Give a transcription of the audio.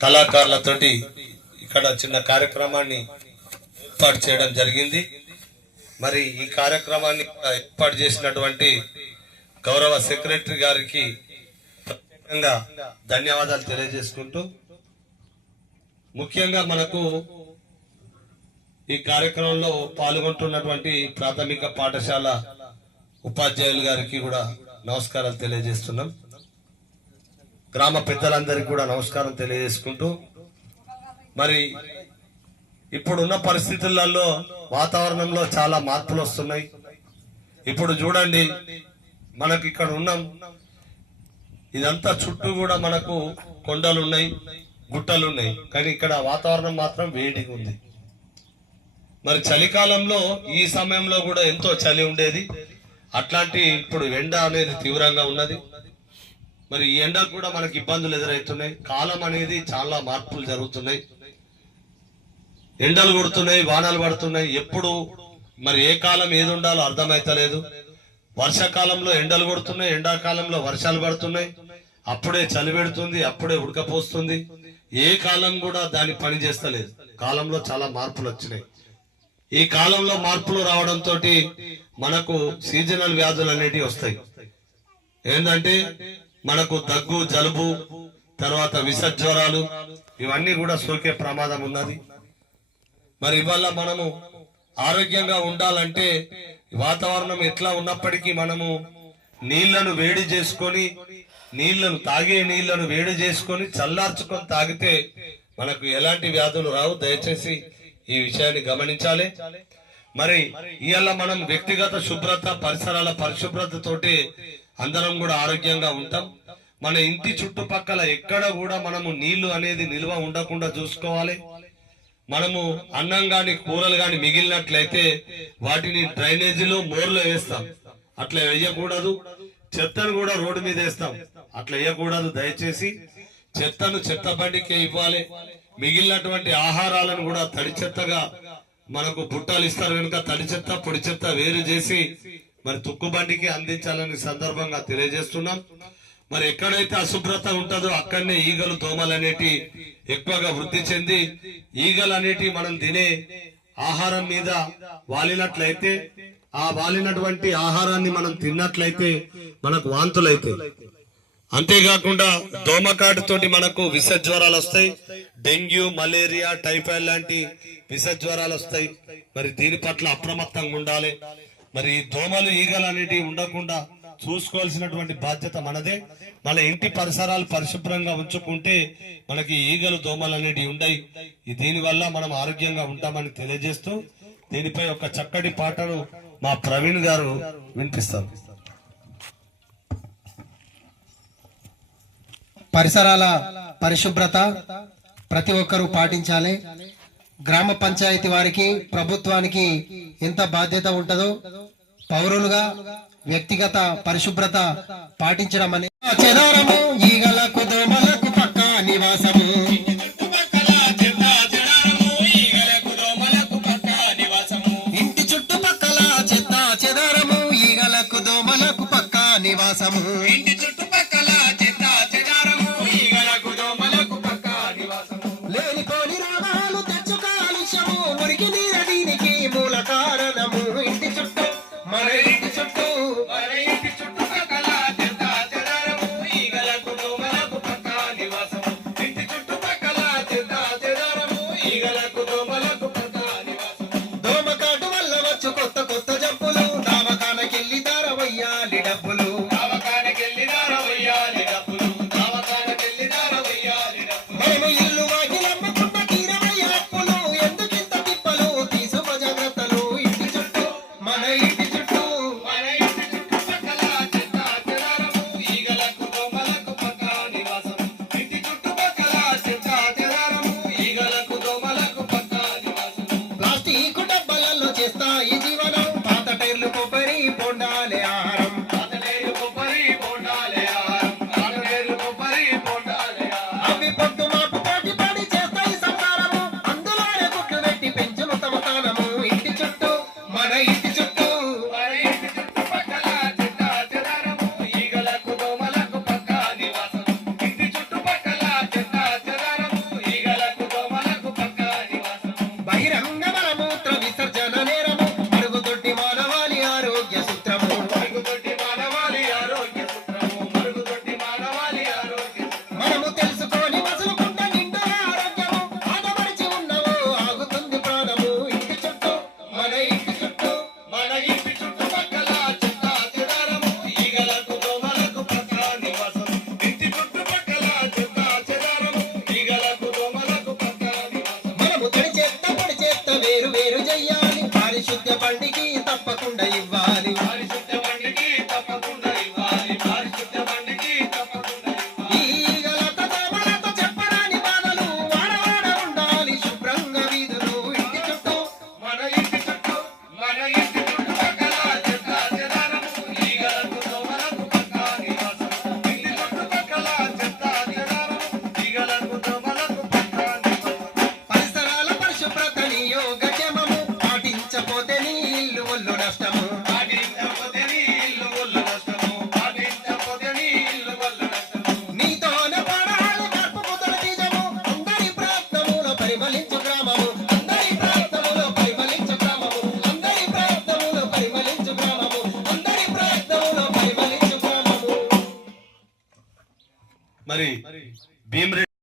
కళాకారులతోటి ఇక్కడ చిన్న కార్యక్రమాన్ని ఏర్పాటు చేయడం జరిగింది. మరి ఈ కార్యక్రమాన్ని ఏర్పాటు చేసినటువంటి గౌరవ సెక్రటరీ గారికి ప్రత్యేకంగా ధన్యవాదాలు తెలియజేసుకుంటూ, ముఖ్యంగా మనకు ఈ కార్యక్రమంలో పాల్గొంటున్నటువంటి ప్రాథమిక పాఠశాల ఉపాధ్యాయులు గారికి కూడా నమస్కారాలు తెలియజేస్తున్నాం. గ్రామ పెద్దలందరికీ కూడా నమస్కారం తెలియజేసుకుంటూ, మరి ఇప్పుడున్న పరిస్థితులలో వాతావరణంలో చాలా మార్పులు వస్తున్నాయి. ఇప్పుడు చూడండి, మనకి ఇక్కడ ఉన్నాం, ఇదంతా చుట్టూ కూడా మనకు కొండలు ఉన్నాయి, గుట్టలు ఉన్నాయి, కానీ ఇక్కడ వాతావరణం మాత్రం వేడిగా ఉంది. మరి చలికాలంలో ఈ సమయంలో కూడా ఎంతో చలి ఉండేది, అట్లాంటి ఇప్పుడు ఎండ అనేది తీవ్రంగా ఉన్నది. మరి ఈ ఎండకు కూడా మనకి ఇబ్బందులు ఎదురవుతున్నాయి. కాలం అనేది చాలా మార్పులు జరుగుతున్నాయి, ఎండలు కొడుతున్నాయి, వానలు పడుతున్నాయి. ఎప్పుడు మరి ఏ కాలం ఏది ఉండాలో అర్థమైతలేదు. వర్షాకాలంలో ఎండలు కొడుతున్నాయి, ఎండాకాలంలో వర్షాలు పడుతున్నాయి, అప్పుడే చలి పెడుతుంది, అప్పుడే ఉడకపోస్తుంది. ఏ కాలం కూడా దాని పని చేస్తలేదు. కాలంలో చాలా మార్పులు వచ్చినాయి. ఈ కాలంలో మార్పులు రావడంతో మనకు సీజనల్ వ్యాధులు అనేటివి వస్తాయి. ఏంటంటే మనకు దగ్గు, జలుబు, తర్వాత విషజ్వరాలు, ఇవన్నీ కూడా సోకే ప్రమాదం ఉన్నది. మరి ఇవాళ మనము ఆరోగ్యంగా ఉండాలంటే వాతావరణం ఎట్లా ఉన్నప్పటికీ మనము నీళ్లను వేడి చేసుకొని, తాగే నీళ్లను వేడి చేసుకొని చల్లార్చుకొని తాగితే మనకు ఎలాంటి వ్యాధులు రావు. దయచేసి ఈ విషయాన్ని గమనించాలి. మరి ఇవాళ మనం వ్యక్తిగత శుభ్రత, పరిసరాల పరిశుభ్రత తోటి అందరం కూడా ఆరోగ్యంగా ఉంటాం. మన ఇంటి చుట్టుపక్కల ఎక్కడ కూడా మనము నీళ్లు అనేది నిల్వ ఉండకుండా చూసుకోవాలి. మనము అన్నం గాని కూరలు గాని మిగిలినట్లయితే వాటిని డ్రైనేజీలో, మోర్లో వేస్తాం. అట్లా వేయకూడదు. చెత్తను కూడా రోడ్డు మీద వేస్తాం, అట్లా వేయకూడదు. దయచేసి చెత్తను చెత్త బండికే ఇవ్వాలి. మిగిలినటువంటి ఆహారాలను కూడా తడి చెత్తగా మనకు బుట్టలు ఇస్తారు కనుక తడి చెత్త, పొడి చెత్త వేరు చేసి మరి తుక్కు బండికి అందించాలని సందర్భంగా తెలియజేస్తున్నాం. మరి ఎక్కడైతే అశుభ్రత ఉంటుందో అక్కడనే ఈగలు, దోమలు అనేటి ఎక్కువగా వృద్ధి చెంది ఈగలు అనేటి మనం తినే ఆహారం మీద వాలినట్లయితే, ఆ వాలినటువంటి ఆహారాన్ని మనం తిన్నట్లయితే మనకు వాంతులైతే, అంతేకాకుండా దోమకాటు తోటి మనకు విష జ్వరాలు వస్తాయి. డెంగ్యూ, మలేరియా, టైఫాయిడ్ లాంటి విష జ్వరాలు వస్తాయి. మరి దీని పట్ల అప్రమత్తంగా ఉండాలి. మరి దోమలు, ఈగలు అనేటివి ఉండకుండా చూసుకోవాల్సినటువంటి బాధ్యత మనదే. మన ఇంటి పరిసరాలు పరిశుభ్రంగా ఉంచుకుంటే మనకి ఈగలు, దోమలు అనేటివి ఉండయి. దీనివల్ల మనం ఆరోగ్యంగా ఉంటామని తెలియజేస్తూ, దీనిపై ఒక చక్కటి పాటను మా ప్రవీణ్ గారు వినిపిస్తారు. పరిసరాల పరిశుభ్రత ప్రతి ఒక్కరూ పాటించాలి. గ్రామ పంచాయతీ వారికి, ప్రభుత్వానికి ఎంత బాధ్యత ఉంటుందో పౌరులుగా వ్యక్తిగత పరిశుభ్రత పాటించడం అనేది. చెదారము, ఈగలకు, దోమలకు పక్క నివాసము. ఇంటి చుట్టుపక్కల చెత్త చెదారము, ఈగలకు, దోమలకు పక్క నివాసము. ఇంటి చుట్టుపక్కల చెత్త చెదారము, ఈగలకు, దోమలకు పక్క నివాసము. లేనిపోని రోగాలు తెచ్చు కాలుష్యము, మురికి నీరు దీనికి మూల కారణము. ఇంటి చుట్టూ మన ఇంటి చుట్టూ చుట్టుపక్కల చెత్త చెదారము, ఈగలకు, దోమలకు పక్క నివాసము. ఇంటి చుట్టుపక్కల మరి భీమిరెడ్డి